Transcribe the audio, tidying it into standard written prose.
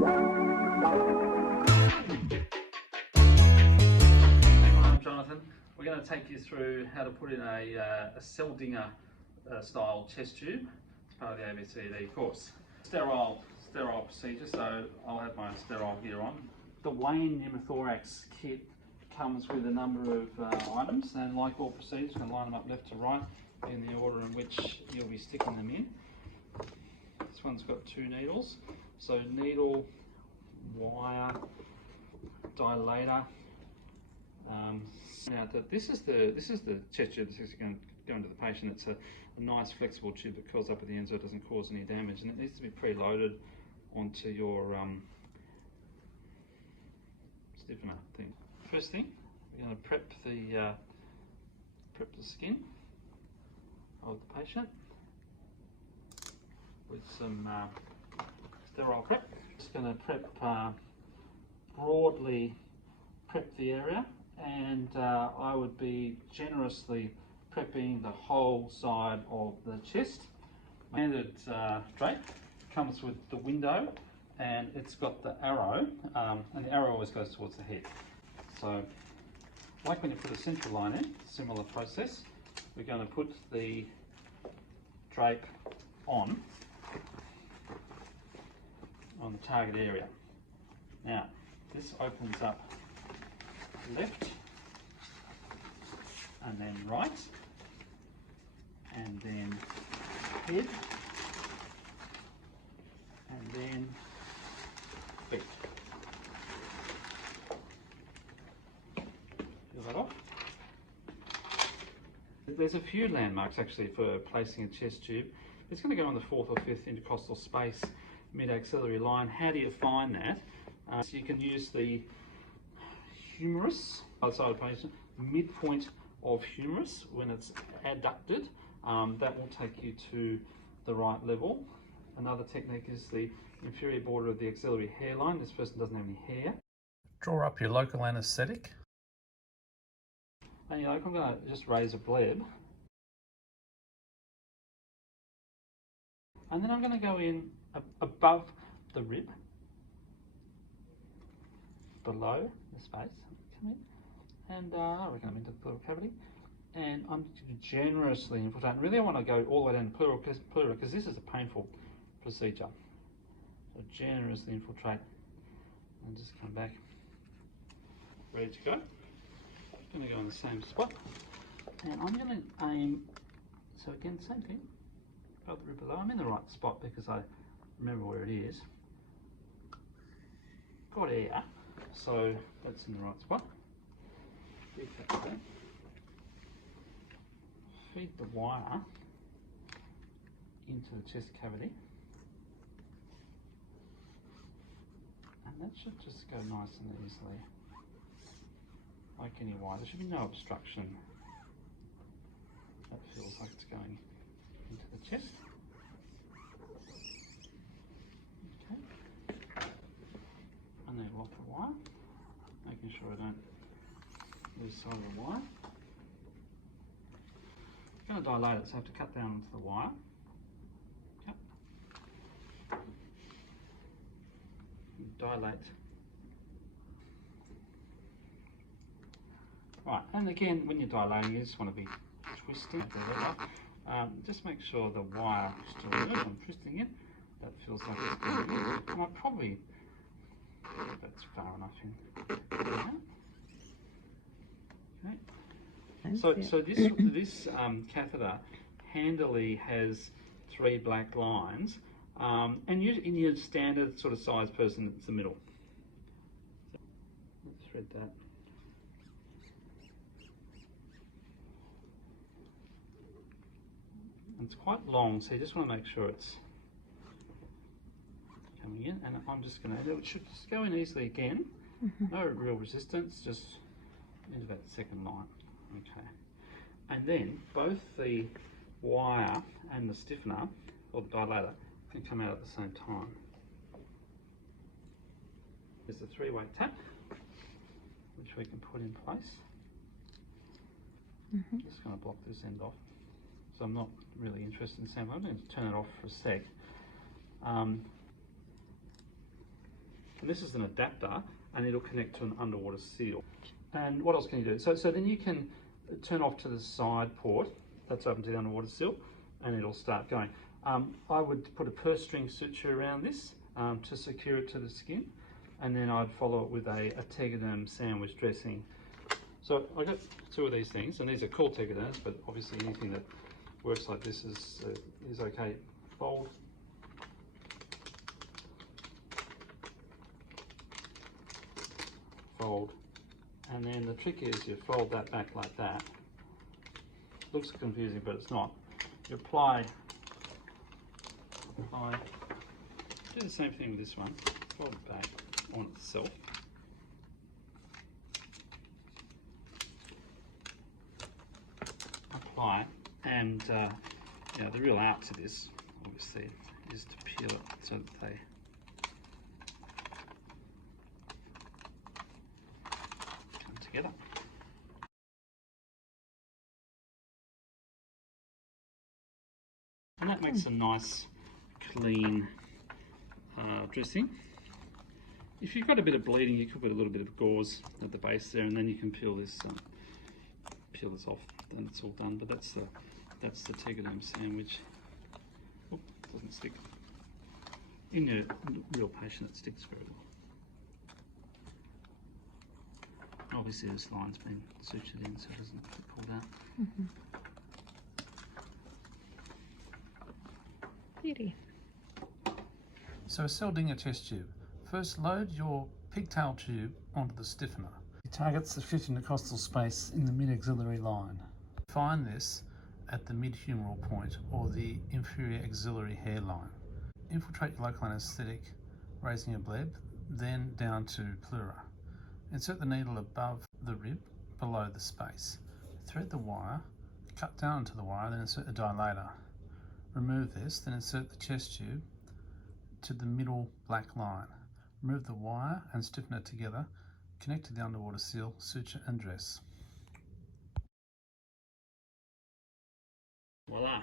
I'm Jonathan. We're going to take you through how to put in a Seldinger style chest tube as part of the ABCD course. Sterile procedure, so I'll have my sterile gear on. The Wayne pneumothorax kit comes with a number of items, and like all procedures, I'm going to line them up left to right in the order in which you'll be sticking them in. This one's got 2 needles, so needle, wire, dilator. Now this is the chest tube that's going to go into the patient. It's a nice flexible tube that curls up at the end so it doesn't cause any damage, and it needs to be preloaded onto your stiffener thing. First thing, we're going to prep the skin of the patient with some sterile prep. Just going to broadly prep the area, and I would be generously prepping the whole side of the chest. Standard drape comes with the window, and it's got the arrow, and the arrow always goes towards the head. So, like when you put a central line in, similar process, we're going to put the drape on the target area. Now, this opens up left, and then right, and then head, and then feet. Peel that off. There's a few landmarks actually for placing a chest tube. It's going to go on the 4th or 5th intercostal space, mid-axillary line. How do you find that? So you can use the humerus, other side of the patient, midpoint of humerus when it's adducted. That will take you to the right level. Another technique is the inferior border of the axillary hairline. This person doesn't have any hair. Draw up your local anaesthetic. And I'm going to just raise a bleb. And then I'm going to go in above the rib, below the space, come in, and I reckon I'm into the pleural cavity, and I'm generously infiltrating. Really I want to go all the way down to pleural because this is a painful procedure. So generously infiltrate and just come back, ready to go. I'm going to go in the same spot, and I'm going to aim, so again same thing, above the rib below. I'm in the right spot because I remember where it is. Got air, so that's in the right spot. Feed that there. Feed the wire into the chest cavity, and that should just go nice and easily, like any wire. There should be no obstruction. That feels like it's going into the chest. And then lock the wire, making sure I don't lose sight of the wire. I'm going to dilate it, so I have to cut down into the wire. Cut. Dilate. Right, and again, when you're dilating, you just want to be twisting. Just make sure the wire is still there. I'm twisting it. That feels like it's going to be. I might probably. That's far enough in. Okay. So this catheter handily has 3 black lines, and in your standard sort of size person, it's the middle. So let's thread that. And it's quite long, so you just want to make sure it's coming in, and I'm just going to, it should just go in easily again. No real resistance, just into that second line. Okay, and then both the wire and the stiffener, or the dilator, can come out at the same time. There's a 3-way tap, which we can put in place. Just going to block this end off, so I'm not really interested in saying, I'm going to turn it off for a sec. And this is an adapter, and it'll connect to an underwater seal. And what else can you do? So then you can turn off to the side port that's open to the underwater seal, and it'll start going. I would put a purse string suture around this to secure it to the skin, and then I'd follow it with a tegaderm sandwich dressing. So I got two of these things, and these are called tegaderms, but obviously anything that works like this is okay. Fold. Fold. And then the trick is you fold that back like that. Looks confusing, but it's not. You apply, do the same thing with this one. Fold it back on itself. Apply, and you know, the real art to this, obviously, is to peel it so that they come together. And that makes a nice, clean dressing. If you've got a bit of bleeding, you could put a little bit of gauze at the base there, and then you can peel this off. Then it's all done. But that's the tegaderm sandwich. Oop, doesn't stick. In a real patient, it sticks very well. Obviously, this line's been sutured in, so it doesn't get pulled out. Mm-hmm. Beauty. So a Seldinger test tube. First, load your pigtail tube onto the stiffener. It targets the fifth intercostal space in the mid-axillary line. Find this at the mid-humeral point or the inferior axillary hairline. Infiltrate your local anaesthetic, raising a bleb, then down to pleura. Insert the needle above the rib, below the space. Thread the wire, cut down into the wire, then insert the dilator. Remove this, then insert the chest tube to the middle black line. Remove the wire and stiffen it together. Connect to the underwater seal, suture and dress. Voila!